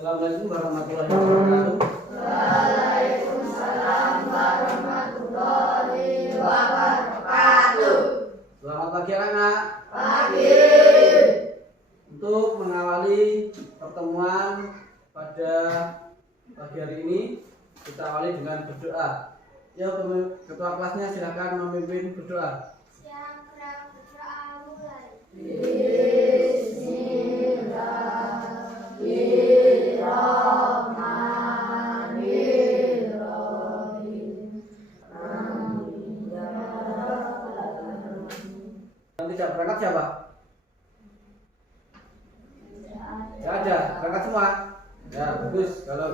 Assalamualaikum warahmatullahi wabarakatuh. Waalaikumsalam warahmatullahi wabarakatuh. Selamat pagi anak. Pagi. Untuk mengawali pertemuan pada pagi hari ini, kita awali dengan berdoa. Ya, ketua kelasnya silakan memimpin berdoa. Siap, berdoa mulai. Bismillahirrahmanirrahim. Yang tidak berangkat siapa? Tidak ada, berangkat semua. Ya, bagus kalau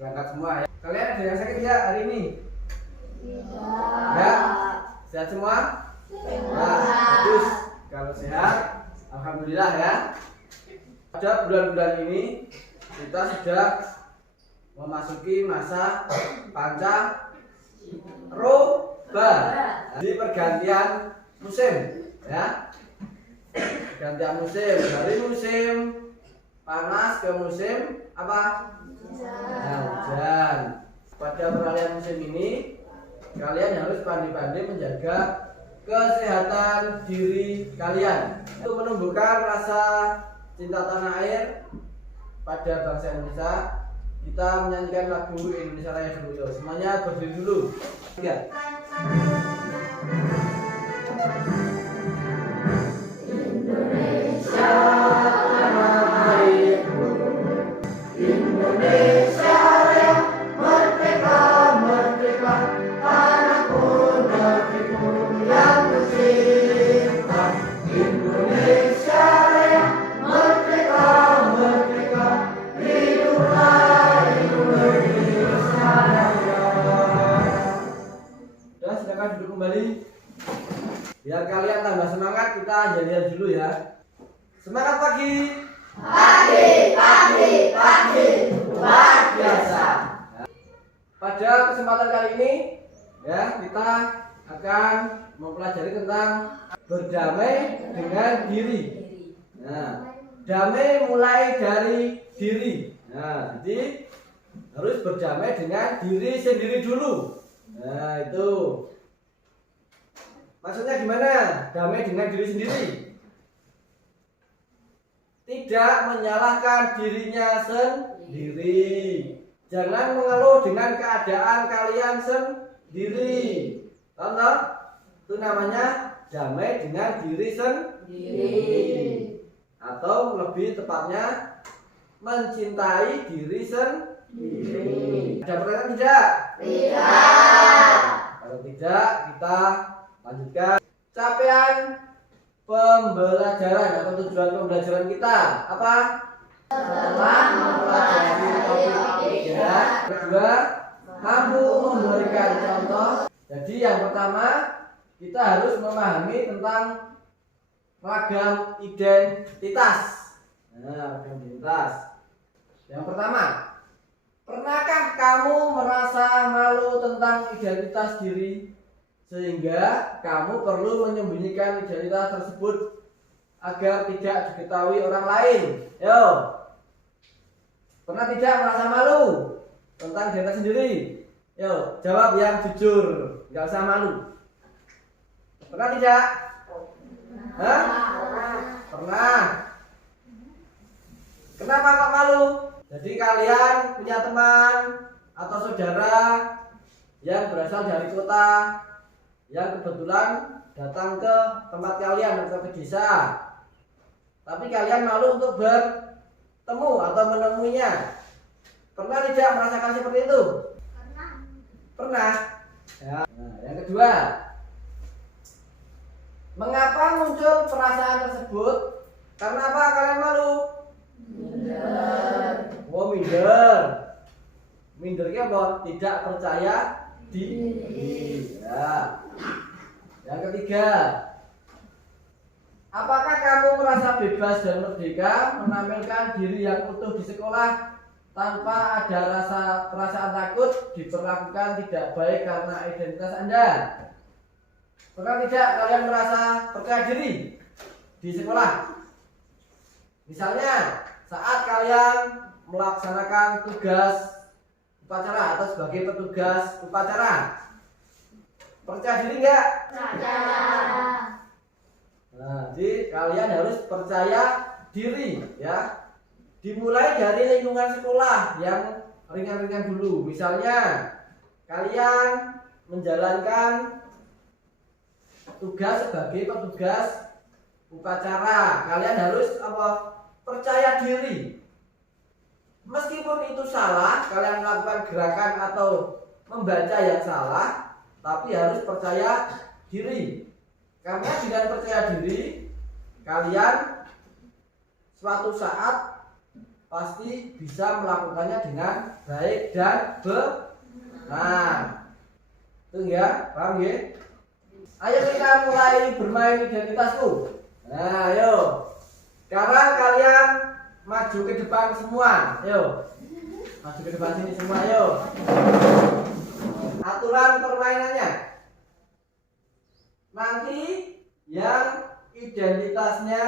berangkat semua ya. Kalian ada yang sakit ya hari ini? Ya, sehat semua? Ya, bagus. Kalau sehat, alhamdulillah ya. Pada bulan-bulan ini kita sudah memasuki masa pancaroba. Jadi pergantian musim ya. Pergantian musim dari musim panas ke musim apa? Nah, hujan. Pada peralihan musim ini kalian harus pandai-pandai menjaga kesehatan diri kalian untuk menumbuhkan rasa cinta tanah air pada bangsa Indonesia. Kita menyanyikan lagu Indonesia Raya dulu. Semuanya berdiri dulu. Tiga. Indonesia tanah airku, Indonesia Raya, merdeka, merdeka, tanahku, negeriku yang kucinta. Indonesia Raya, merdeka, merdeka, hiduplah Indonesia Raya. Dan silakan duduk kembali. Biar kalian tambah semangat, kita lihat dulu ya. Semangat pagi. Pagi, pagi, pagi, luar biasa. Pada kesempatan kali ini ya, kita akan mempelajari tentang berdamai dengan diri. Nah, damai mulai dari diri. Nah, jadi harus berdamai dengan diri sendiri dulu. Nah, itu maksudnya gimana? Damai dengan diri sendiri. Tidak menyalahkan dirinya sendiri. Jangan mengeluh dengan keadaan kalian sendiri. Contoh, itu namanya damai dengan diri sendiri. Atau lebih tepatnya mencintai diri sendiri. Ada pertanyaan tidak? Tidak. Kalau tidak, kita lanjutkan. Capaian pembelajaran atau tujuan pembelajaran kita apa? Setelah mempelajari topik Ya, kedua, mampu memberikan contoh. Jadi yang pertama, kita harus memahami tentang ragam identitas. Nah, ragam identitas. Yang pertama, pernahkah kamu merasa malu tentang identitas diri sehingga kamu perlu menyembunyikan identitas tersebut agar tidak diketahui orang lain? Yo, pernah tidak merasa malu tentang identitas sendiri? Yo, jawab yang jujur, nggak usah malu. Pernah tidak? Hah? Pernah. Kenapa kok malu? Jadi kalian punya teman atau saudara yang berasal dari kota yang kebetulan datang ke tempat kalian atau ke desa, tapi kalian malu untuk bertemu atau menemuinya. Pernah tidak merasakan seperti itu? Pernah. Ya. Nah, yang kedua, mengapa muncul perasaan tersebut? Karena apa kalian malu? Minder. Oh, minder. Mindernya apa? Tidak percaya diri. Ya. Yang ketiga, apakah kamu merasa bebas dan merdeka menampilkan diri yang utuh di sekolah tanpa ada perasaan takut diperlakukan tidak baik karena identitas Anda? Pernah tidak kalian merasa percaya diri di sekolah? Misalnya saat kalian melaksanakan tugas upacara atau sebagai petugas upacara? Percaya diri nggak? Nah, jadi kalian harus percaya diri ya. Dimulai dari lingkungan sekolah yang ringan-ringan dulu. Misalnya kalian menjalankan tugas sebagai petugas upacara, kalian harus percaya diri. Meskipun itu salah, kalian melakukan gerakan atau membaca yang salah, tapi harus percaya diri. Karena dengan percaya diri, kalian suatu saat pasti bisa melakukannya dengan baik dan benar. Itu ya, paham ya? Ayo kita mulai bermain identitasku. Nah, ayo. Sekarang kalian maju ke depan semua. Ayo. Maju ke depan sini semua, ayo. Aturan permainannya. Nanti yang identitasnya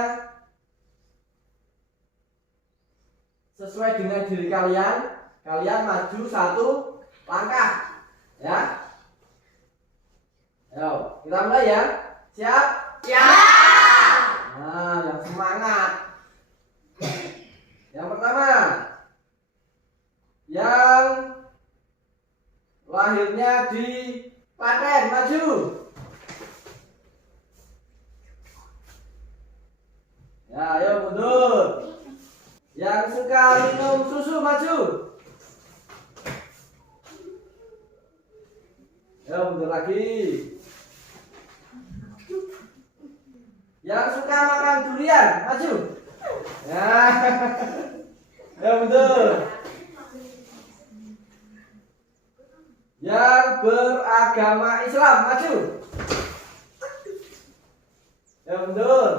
sesuai dengan diri kalian, kalian maju satu langkah, ya. Ayo, kita mulai ya. Siap? Siap. Nah, yang semangat. Yang pertama, yang lahirnya di Klaten, maju. Ya, ayo mundur. Yang suka minum susu, maju. Ya, mundur lagi. Yang suka makan durian, maju. Ya, ya mundur. Yang beragama Islam, maju. Ya mundur.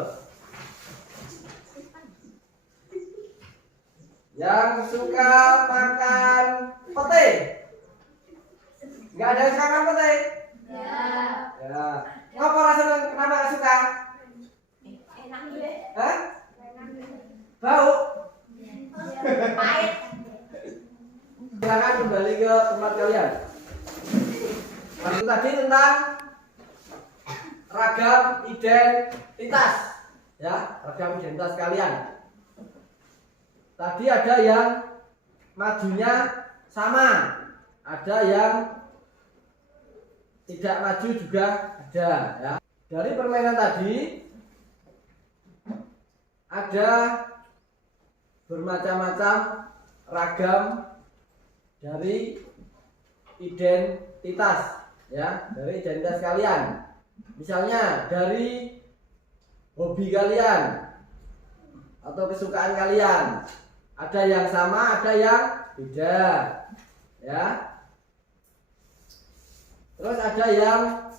Yang suka makan pete. Nggak ada yang suka makan pete? Ya. Ngapa rasanya kenapa nggak suka? Enak deh. Hah? Bau? Pahit. Silakan kembali ke tempat kalian. Lalu tadi tentang ragam identitas, ya, ragam identitas kalian. Tadi ada yang majunya sama, ada yang tidak maju juga ada, ya. Dari permainan tadi ada bermacam-macam ragam dari identitas, ya, dari identitas kalian. Misalnya dari hobi kalian atau kesukaan kalian. Ada yang sama, ada yang beda, ya. Terus ada yang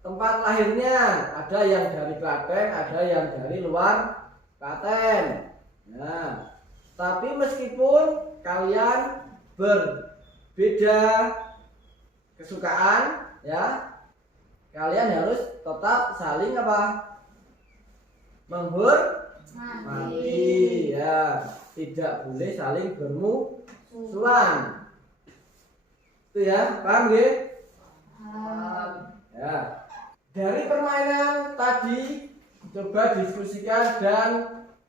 tempat lahirnya, ada yang dari Klaten, ada yang dari luar Klaten. Nah, tapi meskipun kalian berbeda kesukaan, ya, kalian harus tetap saling menghormati, ya. Tidak boleh saling bermusuhan. Itu ya, paham ya? Ya. Dari permainan tadi coba diskusikan dan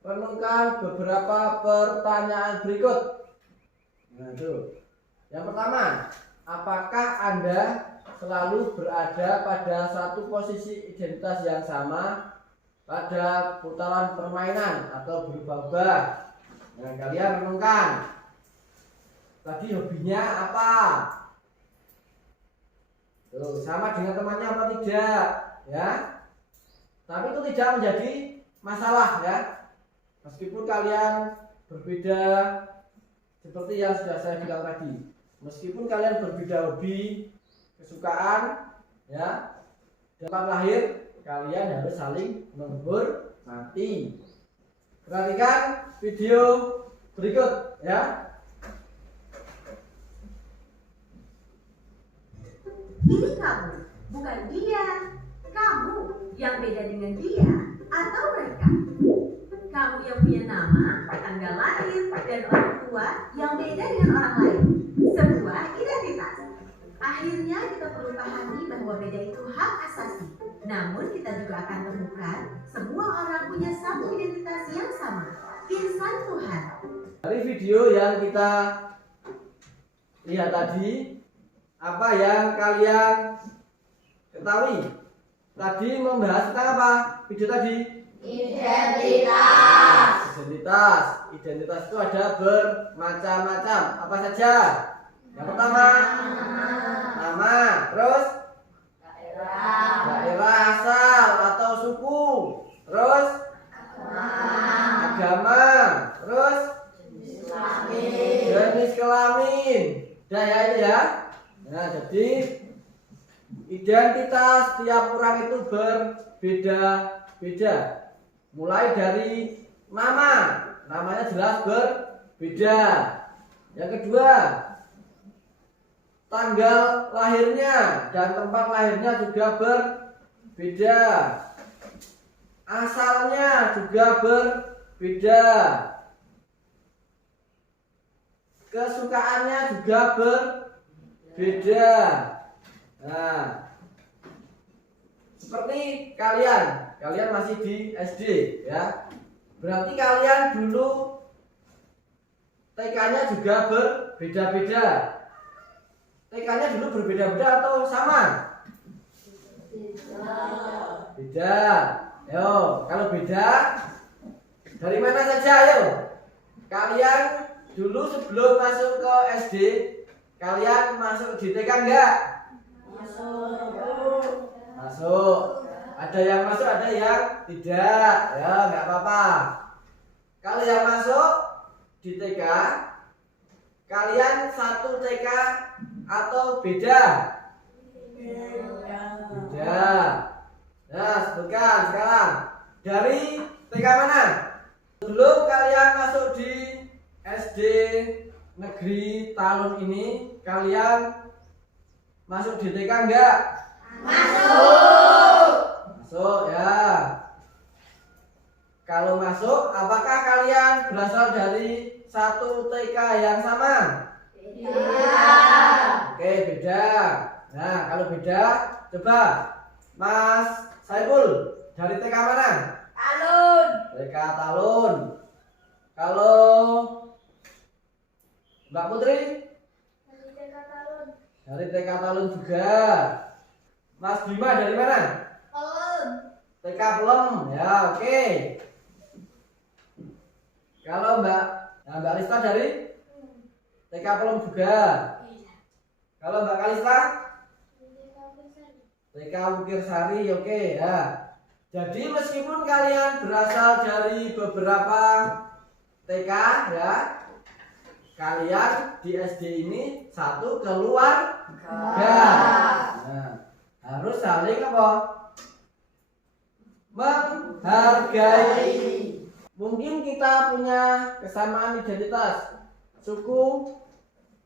renungkan beberapa pertanyaan berikut. Nah, itu. Yang pertama, apakah Anda selalu berada pada satu posisi identitas yang sama pada putaran permainan atau berubah-ubah? Nah, kalian renungkan. Tadi hobinya apa? Tuh, sama dengan temannya apa tidak? Ya. Tapi itu tidak menjadi masalah, ya. Meskipun kalian berbeda seperti yang sudah saya bilang tadi. Meskipun kalian berbeda hobi, kesukaan, ya, tempat lahir, kalian harus saling menghormati. Perhatikan video berikut, ya. Pilih kamu, bukan dia. Kamu yang beda dengan dia atau mereka. Kamu yang punya nama, tanggal lahir, dan orang tua tua yang beda dengan orang lain. Sebuah identitas. Akhirnya kita perlu pahami bahwa beda itu hak asasi. Namun kita juga akan temukan semua orang punya satu identitas yang sama, insan Tuhan. Dari video yang kita lihat tadi, apa yang kalian ketahui? Tadi membahas tentang apa? Video tadi? Identitas. Identitas itu ada bermacam-macam. Apa saja? Yang pertama, nama. Terus daerah asal atau suku. Terus agama. Terus jenis kelamin. Udah ya itu ya. Nah, jadi identitas tiap orang itu berbeda-beda. Mulai dari nama, namanya jelas berbeda. Yang kedua, tanggal lahirnya dan tempat lahirnya juga berbeda. Asalnya juga berbeda. Kesukaannya juga berbeda. Nah, seperti kalian masih di SD ya. Berarti kalian dulu TK-nya juga berbeda-beda. TK-nya dulu berbeda-beda atau sama? Beda. Yo, kalau beda dari mana saja ayo? Kalian dulu sebelum masuk ke SD, kalian masuk di TK enggak? Masuk. Ada yang masuk, ada yang tidak. Ya, enggak apa-apa. Kalau yang masuk di TK, kalian satu TK atau beda? Beda. Nah, sebutkan sekarang dari TK mana? Sebelum kalian masuk di SD Negeri Talun ini, kalian masuk di TK enggak? Masuk ya. Kalau masuk, apakah kalian berasal dari satu TK yang sama? Oke, beda. Nah, kalau beda, coba Mas Saiful dari TK mana? Talun. TK Talun. Kalau Mbak Putri dari TK Talun juga. Mas Bima dari mana? TK Pelem. Ya, oke. Kalau Mbak Rista dari TK Pelem juga. Kalau Mbak Kalista TK Bukir Sari, oke ya. Jadi meskipun kalian berasal dari beberapa TK ya, kalian di SD ini satu keluarga. Nah, harus saling apa? Menghargai. Mungkin kita punya kesamaan identitas suku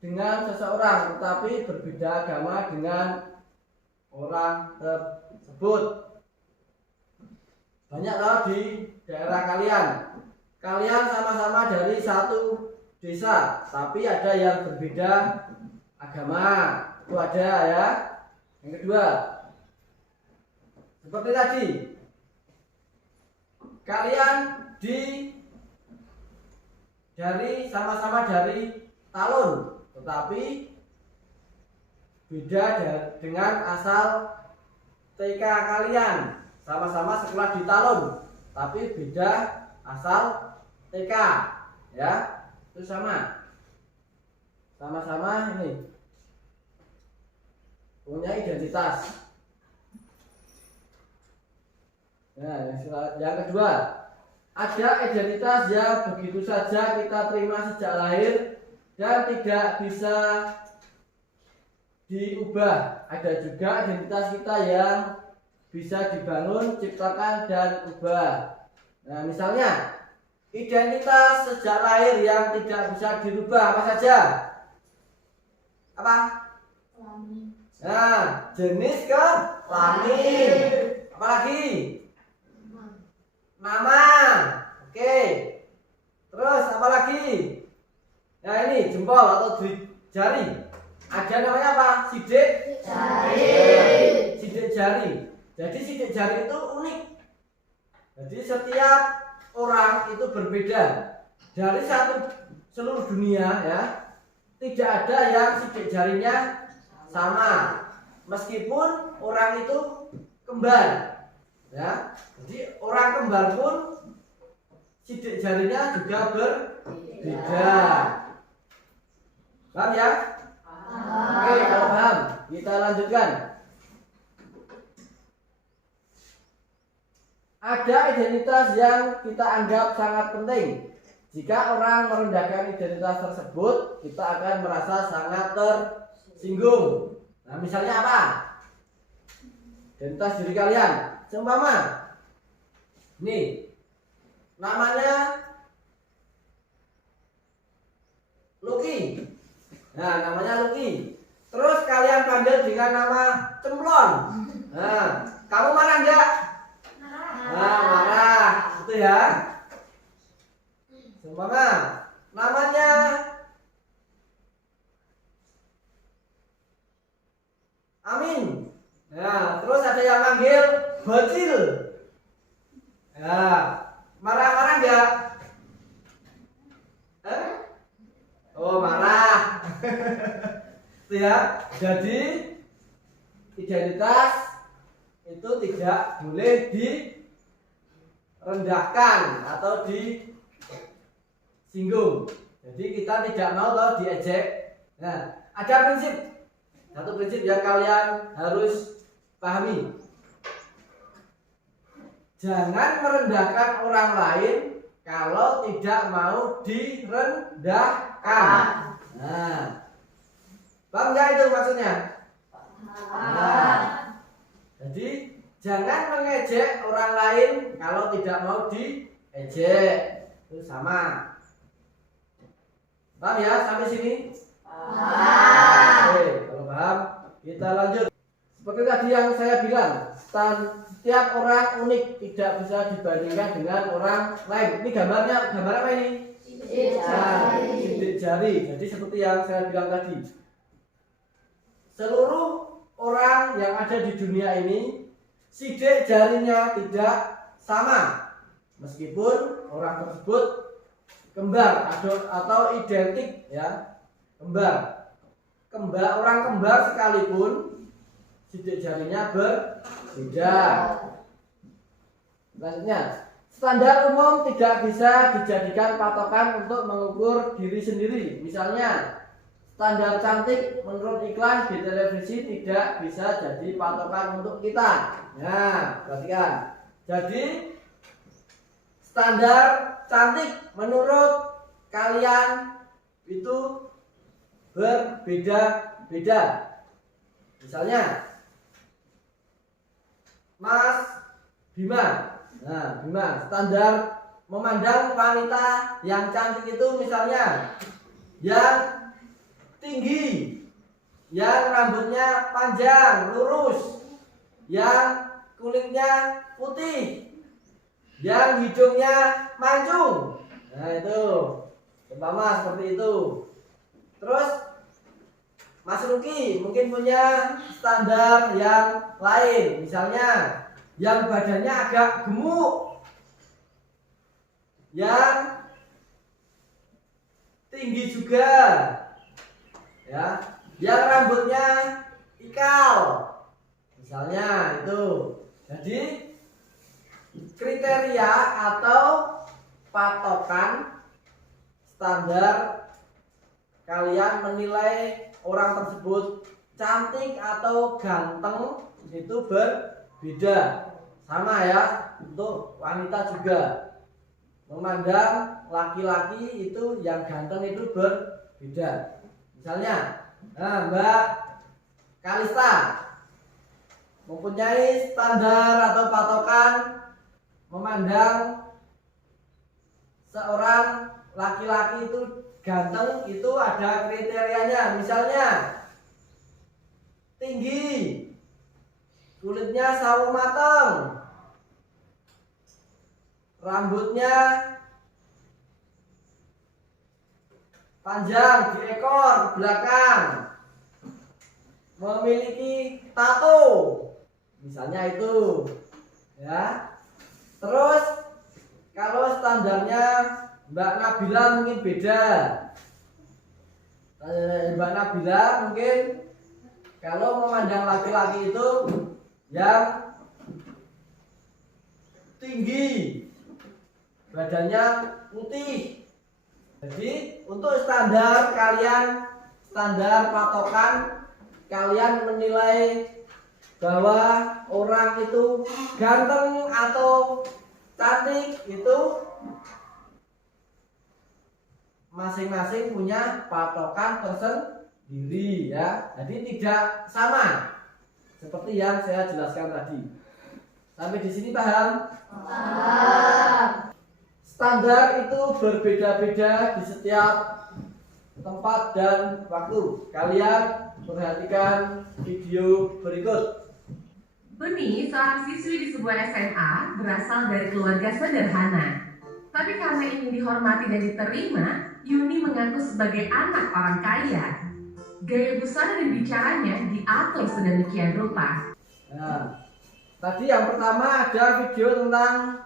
dengan seseorang, tetapi berbeda agama dengan orang tersebut. Banyak loh di daerah kalian. Kalian sama-sama dari satu desa, tapi ada yang berbeda agama. Itu ada ya. Yang kedua, seperti tadi, kalian sama-sama dari Talun, tetapi beda dengan asal TK kalian. Sama-sama sekolah di Talun, tapi beda asal TK ya. Itu sama-sama ini punya identitas. Nah, yang kedua, ada identitas yang begitu saja kita terima sejak lahir dan tidak bisa diubah. Ada juga identitas kita yang bisa dibangun, ciptakan, dan ubah. Nah, misalnya identitas sejak lahir yang tidak bisa dirubah apa saja? Apa? Nah, jenis kelamin. Apalagi? Nama. Oke. Terus apa lagi? Nah ini jempol atau jari. Ada namanya apa? Sidik Jari. Sidik jari. Jadi sidik jari itu unik. Jadi setiap orang itu berbeda. Dari seluruh dunia ya, tidak ada yang sidik jarinya sama. Meskipun orang itu kembar. Ya. Jadi orang kembar pun sidik jarinya juga berbeda. Paham ya? Oke, kalau paham, kita lanjutkan. Ada identitas yang kita anggap sangat penting. Jika orang merendahkan identitas tersebut, kita akan merasa sangat tersinggung. Nah, misalnya apa? Identitas diri kalian. Seumpama nih, namanya Lucky. Nah, namanya Lucky. Terus kalian panggil dengan nama Cemplon. Nah, kamu marah enggak? Nah, marah. Itu ya. Seumpama namanya Amin. Nah, terus ada yang manggil Bocil. Nah, marah-marah enggak? Oh, marah. Itu ya. Jadi identitas itu tidak boleh direndahkan atau disinggung. Jadi kita tidak mau kalau diejek. Nah, ada satu prinsip yang kalian harus pahami. Jangan merendahkan orang lain kalau tidak mau direndahkan. Nah, paham nggak itu maksudnya? Nah, jadi jangan mengejek orang lain kalau tidak mau diejek. Itu sama. Paham ya sampai sini? Oke, kalau paham kita lanjut. Seperti tadi yang saya bilang, setiap orang unik, tidak bisa dibandingkan dengan orang lain. Ini gambar apa ini? Sidik jari. Jadi seperti yang saya bilang tadi, seluruh orang yang ada di dunia ini sidik jarinya tidak sama, meskipun orang tersebut kembar atau identik ya, kembar. Orang kembar sekalipun sidik jarinya berbeda. Selanjutnya, standar umum tidak bisa dijadikan patokan untuk mengukur diri sendiri. Misalnya, standar cantik menurut iklan di televisi tidak bisa jadi patokan untuk kita. Nah, perhatikan. Jadi, standar cantik menurut kalian itu berbeda-beda. Misalnya, Mas Bima. Nah, Bima, standar memandang wanita yang cantik itu misalnya yang tinggi, yang rambutnya panjang, lurus, yang kulitnya putih, yang hidungnya mancung. Nah, itu umpama seperti itu. Terus Mas Luki mungkin punya standar yang lain, misalnya yang badannya agak gemuk, yang tinggi juga, ya, yang rambutnya ikal, misalnya itu. Jadi kriteria atau patokan standar kalian menilai orang tersebut cantik atau ganteng itu berbeda. Sama ya, untuk wanita juga. Memandang laki-laki itu yang ganteng itu berbeda. Misalnya, Mbak Kalista mempunyai standar atau patokan memandang seorang laki-laki itu ganteng, itu ada kriterianya. Misalnya, tinggi, kulitnya sawo mateng, rambutnya panjang di ekor belakang, memiliki tato, misalnya itu, ya. Terus kalau standarnya Mbak Nabila mungkin beda. Mbak Nabila mungkin kalau memandang laki-laki itu yang tinggi, badannya putih. Jadi untuk standar kalian, standar patokan kalian menilai bahwa orang itu ganteng atau cantik itu masing-masing punya patokan tersendiri, ya. Jadi tidak sama seperti yang saya jelaskan tadi. Sampai di sini paham? Paham. Standar itu berbeda-beda di setiap tempat dan waktu. Kalian perhatikan video berikut. Beni, seorang siswi di sebuah SMA, berasal dari keluarga sederhana. Tapi karena ingin dihormati dan diterima, Yuni mengaku sebagai anak orang kaya. Gaya busana dan bicaranya diatur sedemikian rupa. Nah, tadi yang pertama ada video tentang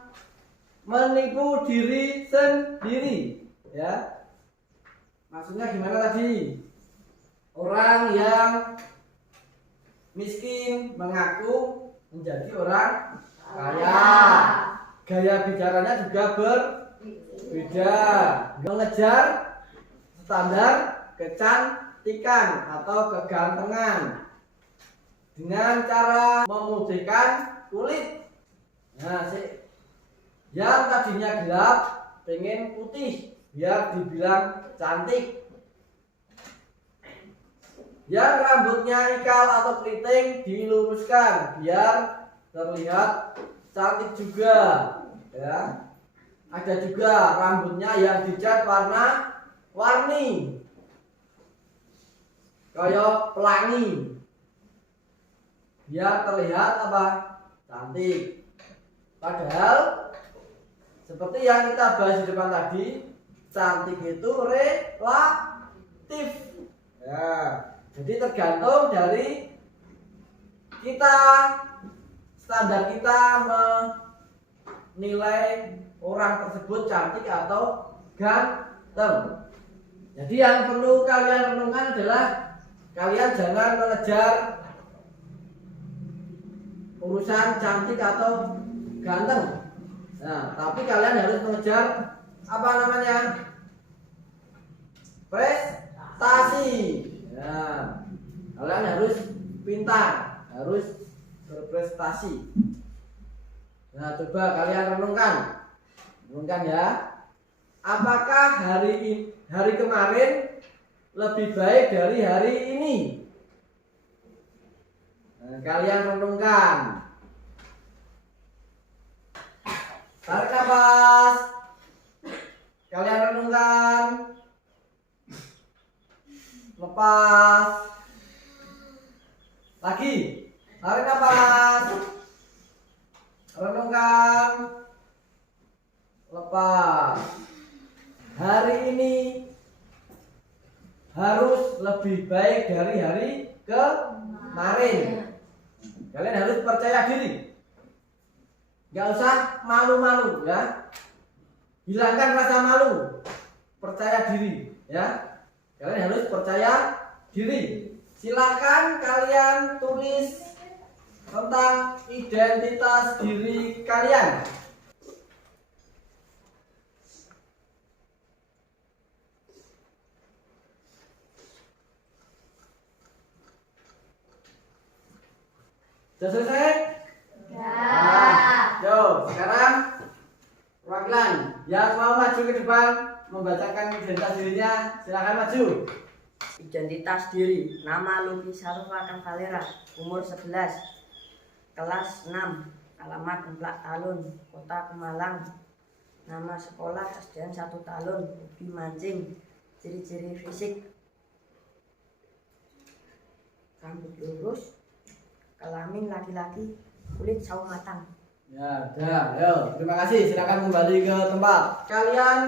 menipu diri sendiri, ya. Maksudnya gimana tadi? Orang yang miskin mengaku menjadi orang kaya. Gaya bicaranya juga berbeda. Mengejar standar kecantikan atau kegantengan dengan cara memutihkan kulit. Nah, yang tadinya gelap pengen putih biar dibilang cantik. Yang rambutnya ikal atau keriting diluruskan biar terlihat cantik juga, ya. Ada juga rambutnya yang dicat warna-warni kayak pelangi biar terlihat apa? Cantik. Padahal seperti yang kita bahas di depan tadi, cantik itu relatif, ya. Jadi tergantung dari kita, standar kita menilai orang tersebut cantik atau ganteng. Jadi yang perlu kalian renungkan adalah kalian jangan mengejar urusan cantik atau ganteng. Nah, tapi kalian harus mengejar apa namanya? Prestasi. Ya, kalian harus pintar, harus berprestasi. Nah, coba kalian renungkan ya. Apakah hari kemarin lebih baik dari hari ini? Nah, kalian renungkan. Tarik nafas. Kalian renungkan. Lepas. Lagi. Tarik nafas. Renungkan. Lepas. Hari ini harus lebih baik dari hari kemarin. Kalian harus percaya diri. Gak usah malu-malu, ya. Hilangkan rasa malu. Percaya diri, ya. Kalian harus percaya diri. Silakan kalian tulis tentang identitas diri kalian. Sudah selesai? Nah, yo, sekarang perwakilan yang mau maju ke depan membacakan identitas dirinya, silakan maju. Identitas diri, nama Luki Sarufa Kavalera, umur 11, kelas 6, alamat Emplak Talun, kota Pemalang, nama sekolah SDN 1 Talun, hobi mancing, ciri-ciri fisik, rambut lurus, kelamin laki-laki, kulit sawo matang. Ya, udah, ayo, terima kasih. Silakan kembali ke tempat. Kalian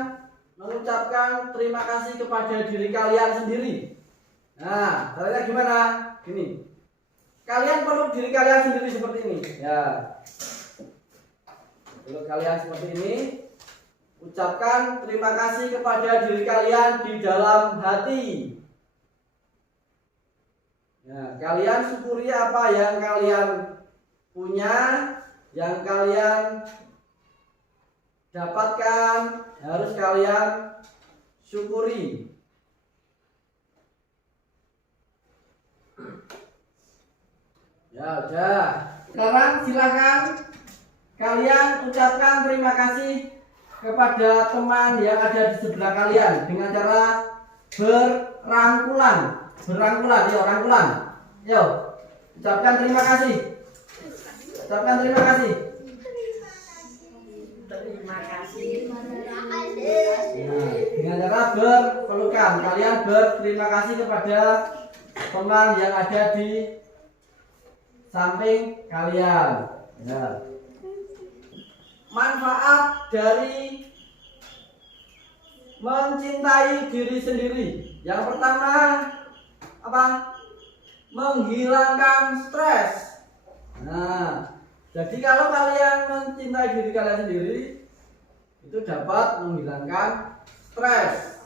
mengucapkan terima kasih kepada diri kalian sendiri. Nah, caranya gimana? Gini. Kalian peluk diri kalian sendiri seperti ini. Ya. Peluk kalian seperti ini. Ucapkan terima kasih kepada diri kalian di dalam hati. Ya, kalian syukuri apa yang kalian punya, yang kalian dapatkan, harus kalian syukuri. Ya udah. Sekarang silakan kalian ucapkan terima kasih kepada teman yang ada di sebelah kalian dengan cara berangkulan. Berangkulan, yuk rangkulan. Yuk, ucapkan terima kasih. Ucapkan terima kasih. Terima kasih. Nah, dengan cara berpelukan, kalian berterima kasih kepada teman yang ada di samping kalian. Ya. Manfaat dari mencintai diri sendiri. Yang pertama apa? Menghilangkan stres. Nah, jadi kalau kalian mencintai diri kalian sendiri, itu dapat menghilangkan stres.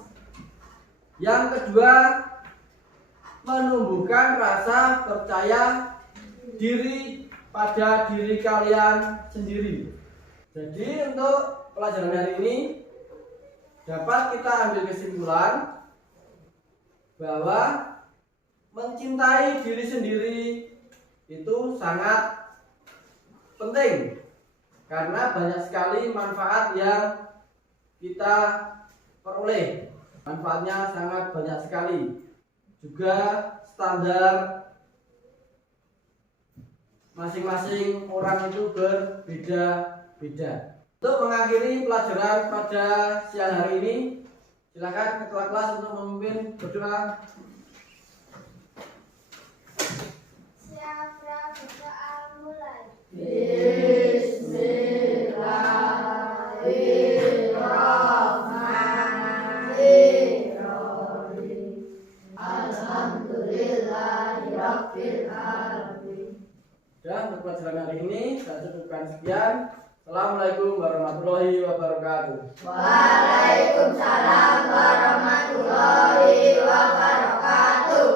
Yang kedua, menumbuhkan rasa percaya diri pada diri kalian sendiri. Jadi untuk pelajaran hari ini dapat kita ambil kesimpulan bahwa mencintai diri sendiri itu sangat penting karena banyak sekali manfaat yang kita peroleh. Manfaatnya sangat banyak sekali. Juga standar masing-masing orang itu berbeda-beda. Untuk mengakhiri pelajaran pada siang hari ini, silakan ketua kelas untuk memimpin berdoa. Siapa berdoa mulai? Bismillahirrahmanirrahim. Alhamdulillahirabbil alamin. Dan untuk pelajaran hari ini saya cukupkan sekian. Assalamualaikum warahmatullahi wabarakatuh. Waalaikumsalam warahmatullahi wabarakatuh.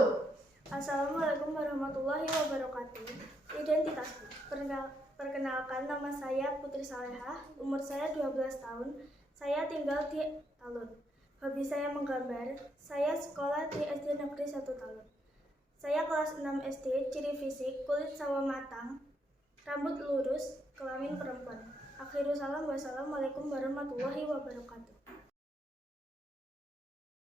Assalamualaikum warahmatullahi wabarakatuh. Identitasku. Perkenalkan, nama saya Putri Salehah, umur saya 12 tahun. Saya tinggal di Talun. Hobi saya menggambar. Saya sekolah di SD Negeri 1 Talun. Saya kelas 6 SD, ciri fisik, kulit sawo matang, rambut lurus, kelamin perempuan. Akhirul salam, wassalamualaikum warahmatullahi wabarakatuh.